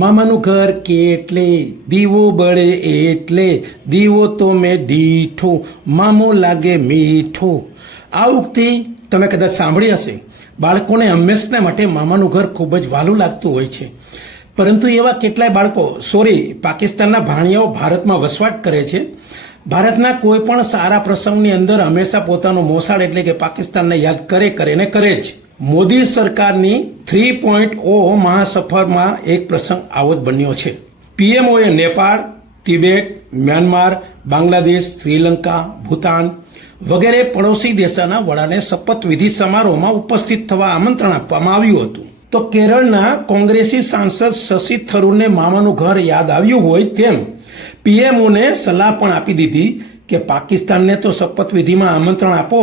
મામાનું ઘર કેટલે દીવો બળે એટલે દીવો તો મેં દીઠો મામો લાગે મીઠો. આ ઉક્તિ તમે કદાચ સાંભળી હશે. બાળકોને હંમેશા માટે મામાનું ઘર ખૂબ જ વહાલું લાગતું હોય છે. પરંતુ એવા કેટલાય બાળકો પાકિસ્તાનના ભાણિયાઓ ભારતમાં વસવાટ કરે છે. ભારતના કોઈ પણ સારા પ્રસંગની અંદર હંમેશા પોતાનો મોસાળ એટલે કે પાકિસ્તાનને યાદ કરે જ. મોદી સરકારની 3.0 મહાસફરમાં એક પ્રસંગ આવો જ બન્યો છે. પીએમઓએ નેપાળ, તિબેટ, મ્યાનમાર, બાંગ્લાદેશ, શ્રીલંકા, ભૂતાન વગેરે પડોશી દેશોના વડાને શપથવિધિ સમારોહમાં ઉપસ્થિત થવા આમંત્રણ આપવામાં આવ્યું હતું. તો કેરળના કોંગ્રેસી સાંસદ શશી થરૂરને મામાનું ઘર યાદ આવ્યું હોય તેમ પીએમઓને સલાહ પણ આપી દીધી કે પાકિસ્તાનને તો શપથવિધિમાં આમંત્રણ આપો.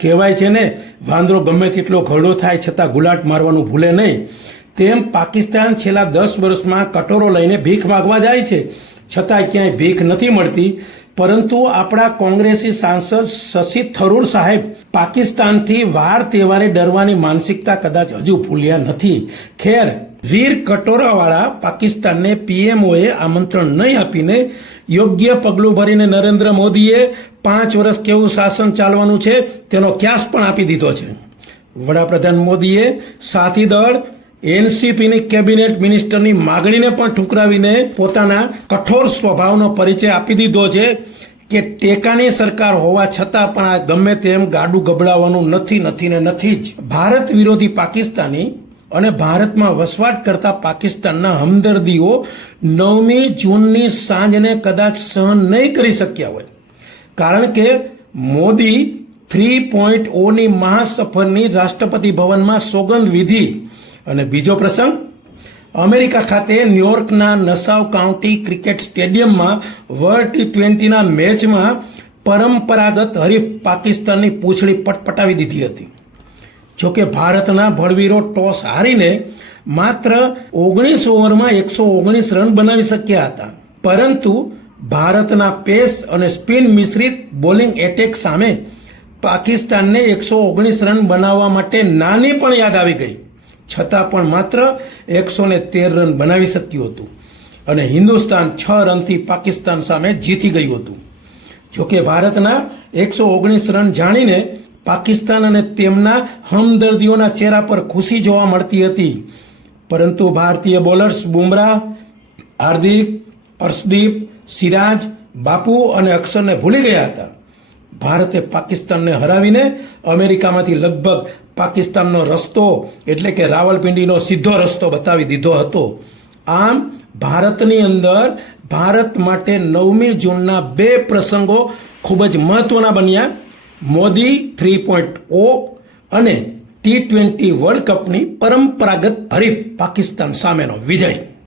કહેવાય છે ને, વાંદરો ગમે તેટલો ઘરડો થાય છતાં ગુલાટ મારવાનું ભૂલે નહીં. તેમ પાકિસ્તાન છેલ્લા 10 વર્ષમાં કટોરો લઈને ભીખ માગવા જાય છે, છતાંય ક્યાંય ભીખ નથી મળતી. પરંતુ આપણા કોંગ્રેસી સાંસદ શશી થરૂર સાહેબ પાકિસ્તાનથી વાર તહેવારે ડરવાની માનસિકતા કદાચ હજુ ભૂલ્યા નથી. ખેર, વીર કટોરાવાળા પાકિસ્તાનને પીએમઓએ આમંત્રણ નહીં આપીને યોગ્ય પગલું ભરીને નરેન્દ્ર મોદીએ 5 વર્ષ કેવું શાસન ચાલવાનું છે તેનો ક્યાસ પણ આપી દીધો છે. વડાપ્રધાન મોદીએ સાથી દળ એનસીપીની કેબિનેટ મિનિસ્ટરની માગણીને પણ ઠુકરાવીને પોતાના કઠોર સ્વભાવનો પરિચય આપી દીધો છે કે ટેકાની સરકાર હોવા છતાં પણ આ ગમે તેમ ગાડું ગબડાવવાનું નથી જ. ભારત વિરોધી પાકિસ્તાની અને ભારતમાં વસવાટ કરતા પાકિસ્તાનના હમદર્દીઓ 9મી જૂનની સાંજને કદાચ સહન નહીં કરી શક્યા હોય. કારણ કે મોદી 3.0ની મહાસફરની રાષ્ટ્રપતિ ભવનમાં સોગંદ વિધિ અને બીજો પ્રસંગ અમેરિકા ખાતે ન્યુયોર્કના નસાવ કાઉન્ટી ક્રિકેટ સ્ટેડિયમમાં વર્લ્ડ T20ના મેચમાં પરંપરાગત હરીફ પાકિસ્તાનની પૂંછડી પટપટાવી દીધી હતી. જોકે ભારતના ભડવીરો ટોસ હારીને માત્ર 19 ઓવરમાં 119 રન બનાવી શક્યા હતા. પરંતુ ભારતના પેસ અને સ્પિન મિશ્રિત બોલિંગ એટેક સામે પાકિસ્તાનને 119 રન બનાવવા માટે નાની પણ યાદ આવી ગઈ. છતાં પણ માત્ર 113 રન બનાવી શક્યું હતું અને હિન્દુસ્તાન 6 રનથી પાકિસ્તાન સામે જીતી ગયું હતું. જોકે ભારતના 119 રન જાણીને પાકિસ્તાન અને તેમના હમદર્દીઓના ચહેરા પર ખુશી જોવા મળતી હતી. પરંતુ ભારતીય બોલર્સ બુમરાહ, હાર્દિક, અર્શદીપ, સિરાજ, બાપુ અને અક્ષરને ભૂલી ગયા હતા. ભારતે પાકિસ્તાનને હરાવીને અમેરિકામાંથી લગભગ પાકિસ્તાનનો રસ્તો એટલે કે રાવલપિંડીનો સીધો રસ્તો બતાવી દીધો હતો. આમ ભારતની અંદર ભારત માટે 9મી જૂનના 2 પ્રસંગો ખૂબ જ મહત્વના બન્યા. મોદી 3.0 અને T20 વર્લ્ડ કપની પરંપરાગત હરીફ પાકિસ્તાન સામેનો વિજય.